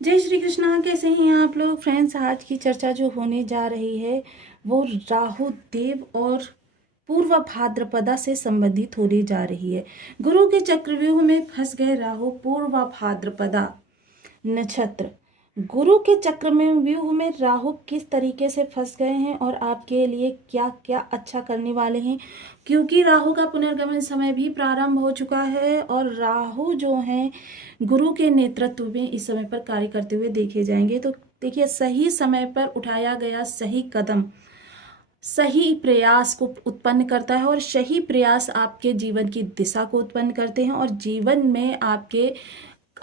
जय श्री कृष्णा। कैसे हैं आप लोग फ्रेंड्स? आज की चर्चा जो होने जा रही है वो राहु देव और पूर्व भाद्रपदा से संबंधित होने जा रही है। गुरु के चक्रव्यूह में फंस गए राहु। पूर्व भाद्रपदा नक्षत्र गुरु के चक्र में व्यूह में राहु किस तरीके से फंस गए हैं और आपके लिए क्या क्या अच्छा करने वाले हैं, क्योंकि राहु का पुनर्गमन समय भी प्रारंभ हो चुका है और राहु जो हैं गुरु के नेतृत्व में इस समय पर कार्य करते हुए देखे जाएंगे। तो देखिए, सही समय पर उठाया गया सही कदम सही प्रयास को उत्पन्न करता है और सही प्रयास आपके जीवन की दिशा को उत्पन्न करते हैं और जीवन में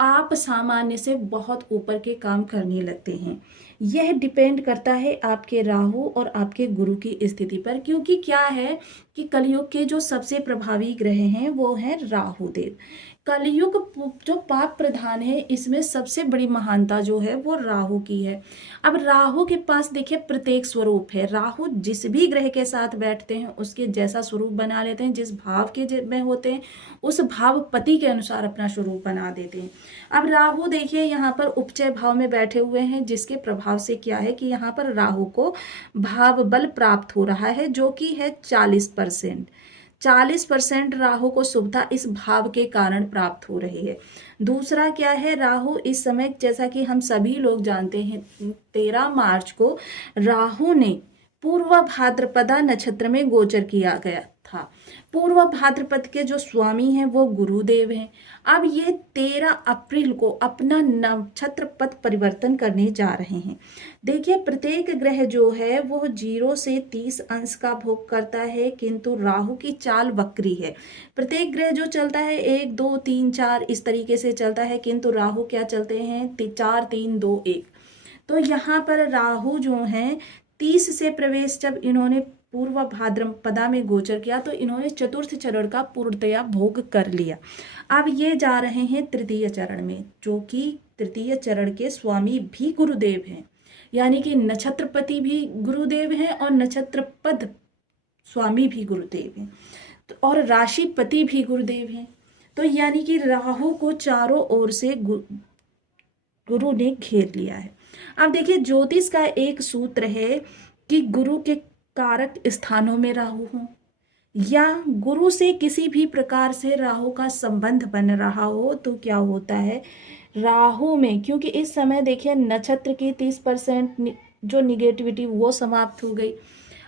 आप सामान्य से बहुत ऊपर के काम करने लगते हैं। यह डिपेंड करता है आपके राहु और आपके गुरु की स्थिति पर, क्योंकि क्या है कि कलयुग के जो सबसे प्रभावी ग्रह हैं वो हैं राहु देव। कलयुग जो पाप प्रधान है, इसमें सबसे बड़ी महानता जो है वो राहु की है। अब राहु के पास देखिए प्रत्येक स्वरूप है। राहु जिस भी ग्रह के साथ बैठते हैं उसके जैसा स्वरूप बना लेते हैं। जिस भाव के में होते हैं उस भावपति के अनुसार अपना स्वरूप बना देते हैं। अब राहु देखिए यहाँ पर उपचय भाव में बैठे हुए हैं, जिसके प्रभाव से क्या है कि यहाँ पर राहु को भाव बल प्राप्त हो रहा है, जो कि है 40%। 40% राहु को शुभता इस भाव के कारण प्राप्त हो रही है। दूसरा क्या है, राहु इस समय, जैसा कि हम सभी लोग जानते हैं, 13 मार्च को राहु ने पूर्व भाद्रपदा नक्षत्र में गोचर किया गया था। पूर्व भाद्रपद के जो स्वामी हैं वो गुरुदेव हैं। अब ये 13 अप्रैल को अपना नक्षत्र पथ परिवर्तन करने जा रहे हैं। देखिए, प्रत्येक ग्रह जो है वो 0 से 30 अंश का भोग करता है, किंतु राहु की चाल वक्री है। प्रत्येक ग्रह जो चलता है 1 2 3 4 इस तरीके से चलता है, किंतु राहु क्या चलते हैं 4 3 2 1। तो यहाँ पर राहु जो हैं 30 से प्रवेश, जब इन्होंने पूर्व भाद्रपदा में गोचर किया तो इन्होंने चतुर्थ चरण का पूर्णतया भोग कर लिया। अब ये जा रहे हैं तृतीय चरण में, जो कि तृतीय चरण के स्वामी भी गुरुदेव हैं, यानी कि नक्षत्रपति भी गुरुदेव हैं और नक्षत्र पद स्वामी भी गुरुदेव हैं, और राशिपति भी गुरुदेव हैं। तो यानी कि राहु को चारों ओर से गुरु ने घेर लिया है। अब देखिए, ज्योतिष का एक सूत्र है कि गुरु के कारक स्थानों में राहु हो या गुरु से किसी भी प्रकार से राहु का संबंध बन रहा हो तो क्या होता है राहु में, क्योंकि इस समय देखिए नक्षत्र की 30% जो निगेटिविटी वो समाप्त हो गई।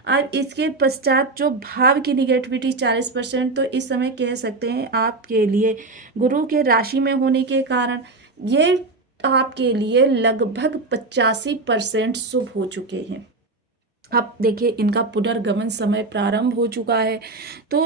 अब इसके पश्चात जो भाव की निगेटिविटी 40%, तो इस समय कह सकते हैं आपके लिए गुरु के राशि में होने के कारण ये आपके लिए लगभग 85% शुभ हो चुके हैं। अब देखिए, इनका पुनर्गमन समय प्रारंभ हो चुका है। तो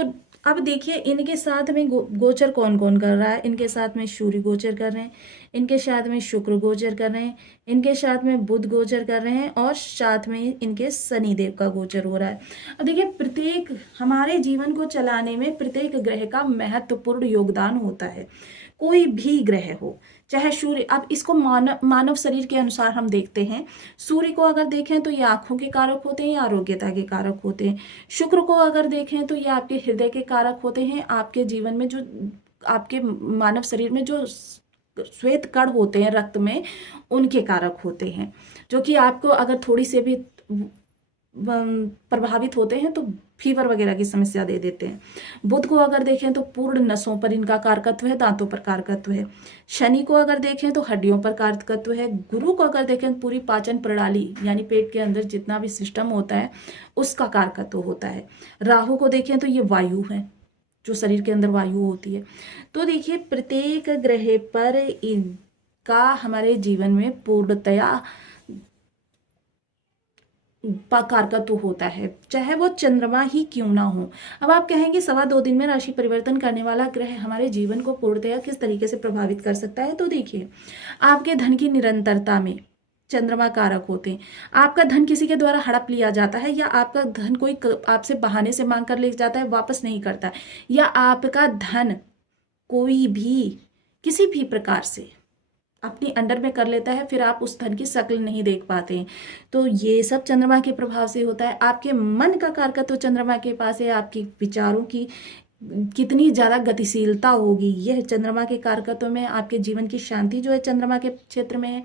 अब देखिए, इनके साथ में गोचर कौन कौन कर रहा है। इनके साथ में सूर्य गोचर कर रहे हैं, इनके साथ में शुक्र गोचर कर रहे हैं, इनके साथ में बुध गोचर कर रहे हैं और साथ में इनके शनिदेव का गोचर हो रहा है। अब देखिए, प्रत्येक हमारे जीवन को चलाने में प्रत्येक ग्रह का महत्वपूर्ण योगदान होता है। कोई भी ग्रह हो, चाहे सूर्य, अब इसको मानव शरीर के अनुसार हम देखते हैं। सूर्य को अगर देखें तो ये आंखों के कारक होते हैं या आरोग्यता के कारक होते हैं। शुक्र को अगर देखें तो ये आपके हृदय के कारक होते हैं। आपके जीवन में जो आपके मानव शरीर में जो श्वेत कण होते हैं रक्त में, उनके कारक होते हैं, जो कि आपको अगर थोड़ी से भी प्रभावित होते हैं तो फीवर वगैरह की समस्या दे देते हैं। बुध को अगर देखें तो पूर्ण नसों पर इनका कारकत्व है, दांतों पर कारकत्व है। शनि को अगर देखें तो हड्डियों पर कारकत्व है। गुरु को अगर देखें तो पूरी पाचन प्रणाली, यानी पेट के अंदर जितना भी सिस्टम होता है उसका कारकत्व होता है। राहु को देखें तो ये वायु है, जो शरीर के अंदर वायु होती है। तो देखिए, प्रत्येक ग्रह पर इनका हमारे जीवन में पूर्णतया कारकत्व होता है, चाहे वो चंद्रमा ही क्यों ना हो। अब आप कहेंगे 2.25 दिन में राशि परिवर्तन करने वाला ग्रह हमारे जीवन को पूर्णतया किस तरीके से प्रभावित कर सकता है। तो देखिए, आपके धन की निरंतरता में चंद्रमा कारक होते हैं। आपका धन किसी के द्वारा हड़प लिया जाता है, या आपका धन कोई आपसे बहाने से मांग कर ले जाता है, वापस नहीं करता है, या आपका धन कोई भी किसी भी प्रकार से अपनी अंडर में कर लेता है, फिर आप उस धन की शक्ल नहीं देख पाते हैं। तो ये सब चंद्रमा के प्रभाव से होता है। आपके मन का कारकत्व तो चंद्रमा के पास है, आपकी विचारों की कितनी ज़्यादा गतिशीलता होगी। यह चंद्रमा के कारकत्व में आपके जीवन की शांति जो है चंद्रमा के क्षेत्र में है।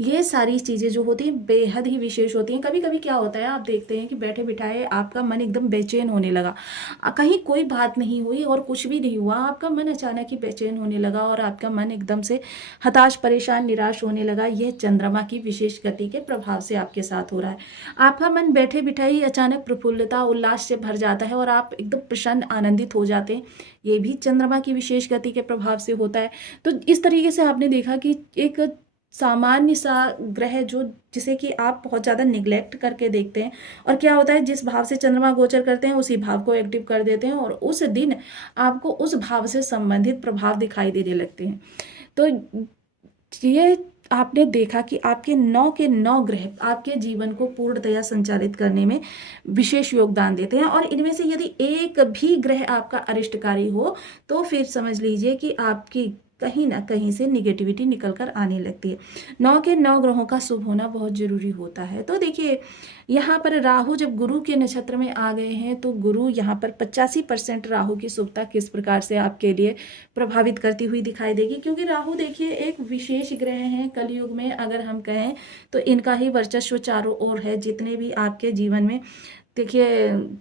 ये सारी चीज़ें जो होती हैं बेहद ही विशेष होती हैं। कभी कभी क्या होता है, आप देखते हैं कि बैठे बिठाए आपका मन एकदम बेचैन होने लगा, कहीं कोई बात नहीं हुई और कुछ भी नहीं हुआ, आपका मन अचानक ही बेचैन होने लगा और आपका मन एकदम से हताश, परेशान, निराश होने लगा। यह चंद्रमा की विशेष गति के प्रभाव से आपके साथ हो रहा है। आपका मन बैठे बिठाई अचानक प्रफुल्लता, उल्लास से भर जाता है और आप एकदम प्रसन्न, आनंदित हो जाते हैं। ये भी चंद्रमा की विशेष गति के प्रभाव से होता है। तो इस तरीके से आपने देखा कि एक सामान्य सा ग्रह जो जिसे कि आप बहुत ज़्यादा निग्लेक्ट करके देखते हैं, और क्या होता है, जिस भाव से चंद्रमा गोचर करते हैं उसी भाव को एक्टिव कर देते हैं और उस दिन आपको उस भाव से संबंधित प्रभाव दिखाई देने लगते हैं। तो ये आपने देखा कि आपके 9 के 9 ग्रह आपके जीवन को पूर्णतया संचालित करने में विशेष योगदान देते हैं, और इनमें से यदि एक भी ग्रह आपका अरिष्टकारी हो तो फिर समझ लीजिए कि आपकी कहीं ना कहीं से निगेटिविटी निकल कर आने लगती है। 9 के 9 ग्रहों का शुभ होना बहुत जरूरी होता है। तो देखिए, यहाँ पर राहु जब गुरु के नक्षत्र में आ गए हैं तो गुरु यहाँ पर 85% राहु की शुभता किस प्रकार से आपके लिए प्रभावित करती हुई दिखाई देगी, क्योंकि राहु देखिए एक विशेष ग्रह है। कलयुग में अगर हम कहें तो इनका ही वर्चस्व चारों ओर है। जितने भी आपके जीवन में देखिए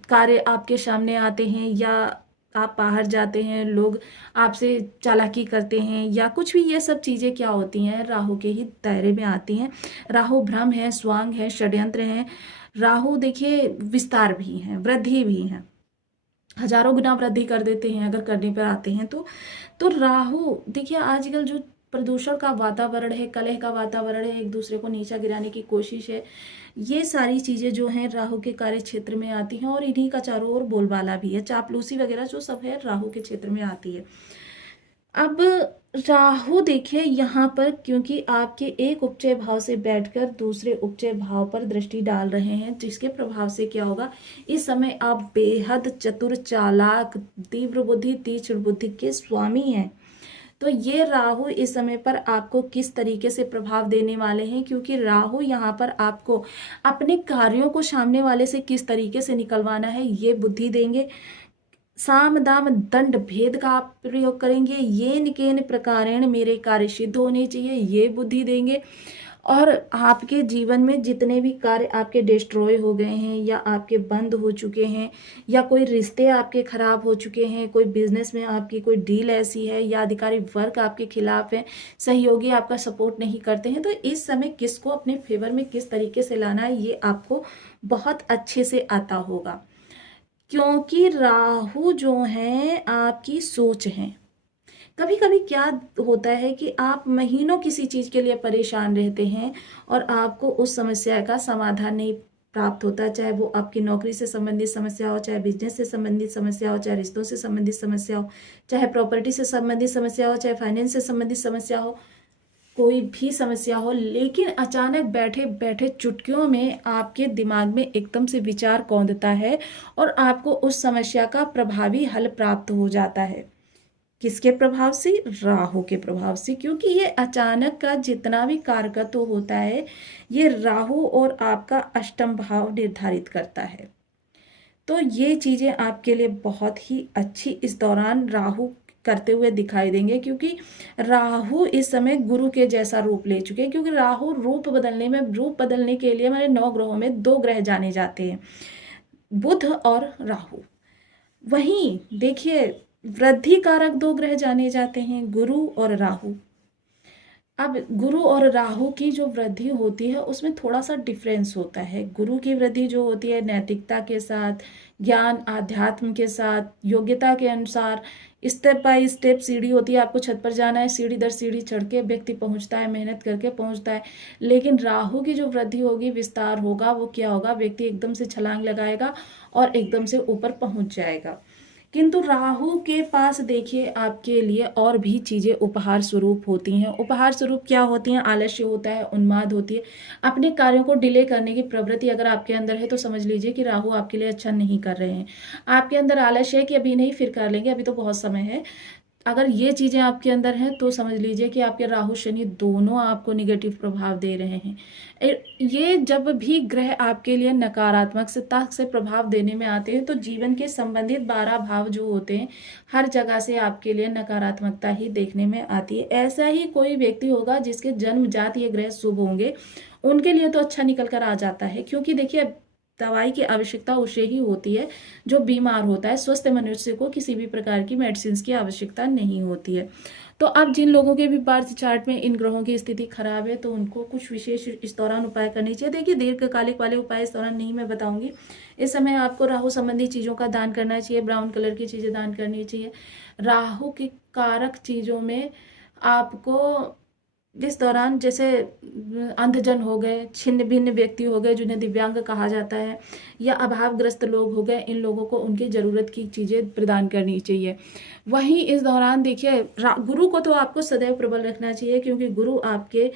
कार्य आपके सामने आते हैं, या आप बाहर जाते हैं, लोग आपसे चालाकी करते हैं या कुछ भी, ये सब चीज़ें क्या होती हैं, राहु के ही दायरे में आती हैं। राहु भ्रम है, स्वांग है, षड्यंत्र है। राहु देखिए विस्तार भी है, वृद्धि भी है, हजारों गुना वृद्धि कर देते हैं अगर करने पर आते हैं तो राहु देखिए आजकल जो प्रदूषण का वातावरण है, कलह का वातावरण है, एक दूसरे को नीचा गिराने की कोशिश है, ये सारी चीज़ें जो हैं राहु के कार्य क्षेत्र में आती हैं और इन्हीं का चारों ओर बोलबाला भी है। चापलूसी वगैरह जो सब है राहु के क्षेत्र में आती है। अब राहु देखिए यहाँ पर, क्योंकि आपके एक उपचय भाव से बैठकर दूसरे उपचय भाव पर दृष्टि डाल रहे हैं, जिसके प्रभाव से क्या होगा, इस समय आप बेहद चतुर, चालाक, तीव्र बुद्धि, तीक्ष्ण बुद्धि के स्वामी हैं। तो ये राहु इस समय पर आपको किस तरीके से प्रभाव देने वाले हैं, क्योंकि राहु यहाँ पर आपको अपने कार्यों को सामने वाले से किस तरीके से निकलवाना है ये बुद्धि देंगे। साम दाम दंड भेद का आप प्रयोग करेंगे। ये निकेन प्रकारेण मेरे कार्य सिद्ध होने चाहिए, ये बुद्धि देंगे। और आपके जीवन में जितने भी कार्य आपके डिस्ट्रॉय हो गए हैं या आपके बंद हो चुके हैं, या कोई रिश्ते आपके खराब हो चुके हैं, कोई बिजनेस में आपकी कोई डील ऐसी है, या अधिकारी वर्ग आपके खिलाफ है, सहयोगी आपका सपोर्ट नहीं करते हैं, तो इस समय किसको अपने फेवर में किस तरीके से लाना है ये आपको बहुत अच्छे से आता होगा, क्योंकि राहु जो है आपकी सोच है। कभी कभी क्या होता है कि आप महीनों किसी चीज़ के लिए परेशान रहते हैं और आपको उस समस्या का समाधान नहीं प्राप्त होता, चाहे वो आपकी नौकरी से संबंधित समस्या हो, चाहे बिजनेस से संबंधित समस्या हो, चाहे रिश्तों से संबंधित समस्या हो, चाहे प्रॉपर्टी से संबंधित समस्या हो, चाहे फाइनेंस से संबंधित समस्या हो, कोई भी समस्या हो, लेकिन अचानक बैठे बैठे चुटकियों में आपके दिमाग में एकदम से विचार कौंधता है और आपको उस समस्या का प्रभावी हल प्राप्त हो जाता है। किसके प्रभाव से? राहु के प्रभाव से, क्योंकि ये अचानक का जितना भी कारकत्व होता है ये राहु और आपका अष्टम भाव निर्धारित करता है। तो ये चीज़ें आपके लिए बहुत ही अच्छी इस दौरान राहु करते हुए दिखाई देंगे, क्योंकि राहु इस समय गुरु के जैसा रूप ले चुके हैं। क्योंकि राहु रूप बदलने के लिए हमारे 9 ग्रहों में 2 ग्रह जाने जाते हैं, बुध और राहु। वहीं देखिए वृद्धि कारक 2 ग्रह जाने जाते हैं, गुरु और राहु। अब गुरु और राहु की जो वृद्धि होती है उसमें थोड़ा सा डिफरेंस होता है। गुरु की वृद्धि जो होती है नैतिकता के साथ, ज्ञान आध्यात्म के साथ, योग्यता के अनुसार स्टेप बाय स्टेप सीढ़ी होती है। आपको छत पर जाना है, सीढ़ी दर सीढ़ी चढ़ के व्यक्ति पहुंचता है, मेहनत करके पहुंचता है। लेकिन राहु की जो वृद्धि होगी, विस्तार होगा, वो क्या होगा, व्यक्ति एकदम से छलांग लगाएगा और एकदम से ऊपर पहुंच जाएगा। किंतु राहु के पास देखिए आपके लिए और भी चीज़ें उपहार स्वरूप होती हैं। उपहार स्वरूप क्या होती हैं? आलस्य होता है, उन्माद होती है, अपने कार्यों को डिले करने की प्रवृत्ति अगर आपके अंदर है तो समझ लीजिए कि राहु आपके लिए अच्छा नहीं कर रहे हैं। आपके अंदर आलस्य है कि अभी नहीं, फिर कर लेंगे, अभी तो बहुत समय है, अगर ये चीज़ें आपके अंदर हैं तो समझ लीजिए कि आपके राहु शनि दोनों आपको निगेटिव प्रभाव दे रहे हैं। ये जब भी ग्रह आपके लिए नकारात्मकता से प्रभाव देने में आते हैं तो जीवन के संबंधित 12 भाव जो होते हैं हर जगह से आपके लिए नकारात्मकता ही देखने में आती है। ऐसा ही कोई व्यक्ति होगा जिसके जन्मजात ये ग्रह शुभ होंगे, उनके लिए तो अच्छा निकल कर आ जाता है, क्योंकि देखिए दवाई की आवश्यकता उसे ही होती है जो बीमार होता है। स्वस्थ मनुष्य को किसी भी प्रकार की मेडिसिन की आवश्यकता नहीं होती है। तो अब जिन लोगों के भी बर्थ चार्ट में इन ग्रहों की स्थिति खराब है तो उनको कुछ विशेष इस दौरान उपाय करने चाहिए। देखिए दीर्घकालिक वाले उपाय इस दौरान नहीं मैं बताऊंगी। इस समय आपको राहु संबंधी चीज़ों का दान करना चाहिए, ब्राउन कलर की चीज़ें दान करनी चाहिए। राहु की कारक चीज़ों में आपको इस दौरान जैसे अंधजन हो गए, छिन्न भिन्न व्यक्ति हो गए जिन्हें दिव्यांग कहा जाता है, या अभावग्रस्त लोग हो गए, इन लोगों को उनकी ज़रूरत की चीज़ें प्रदान करनी चाहिए। वहीं इस दौरान देखिए गुरु को तो आपको सदैव प्रबल रखना चाहिए, क्योंकि गुरु आपके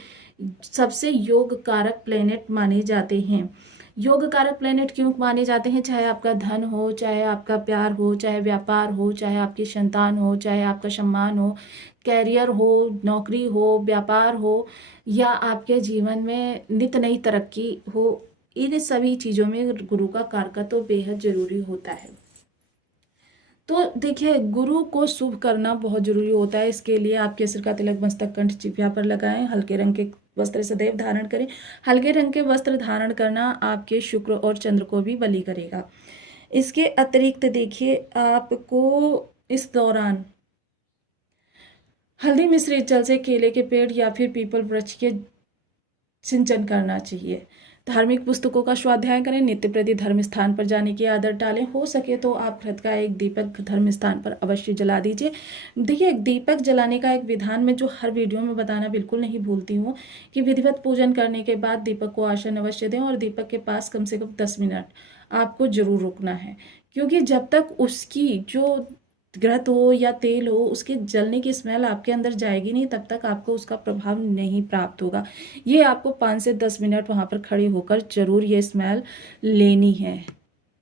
सबसे योग कारक प्लेनेट माने जाते हैं। योग कारक प्लेनेट क्यों माने जाते हैं? चाहे आपका धन हो, चाहे आपका प्यार हो, चाहे व्यापार हो, चाहे आपकी संतान हो, चाहे आपका सम्मान हो, कैरियर हो, नौकरी हो, व्यापार हो, या आपके जीवन में नित नई तरक्की हो, इन सभी चीज़ों में गुरु का कारकत्व तो बेहद जरूरी होता है। तो देखिए गुरु को शुभ करना बहुत जरूरी होता है। इसके लिए आप केसर का तिलक मस्तक कंठ जिह्वा पर लगाएं, हल्के रंग के वस्त्र सदैव धारण करें। हल्के रंग के वस्त्र धारण करना आपके शुक्र और चंद्र को भी बली करेगा। इसके अतिरिक्त देखिए आपको इस दौरान हल्दी मिश्रित जल से केले के पेड़ या फिर पीपल वृक्ष के सिंचन करना चाहिए। धार्मिक पुस्तकों का स्वाध्याय करें। नित्य प्रति धर्म स्थान पर जाने की आदत डालें। हो सके तो आप घर का एक दीपक धर्म स्थान पर अवश्य जला दीजिए। देखिए दीपक जलाने का एक विधान में जो हर वीडियो में बताना बिल्कुल नहीं भूलती हूँ कि विधिवत पूजन करने के बाद दीपक को आसन अवश्य दें और दीपक के पास कम से कम 10 मिनट आपको जरूर रुकना है, क्योंकि जब तक उसकी जो घृत हो या तेल हो उसके जलने की स्मेल आपके अंदर जाएगी नहीं तब तक आपको उसका प्रभाव नहीं प्राप्त होगा। ये आपको 5 से 10 मिनट वहाँ पर खड़े होकर जरूर ये स्मेल लेनी है।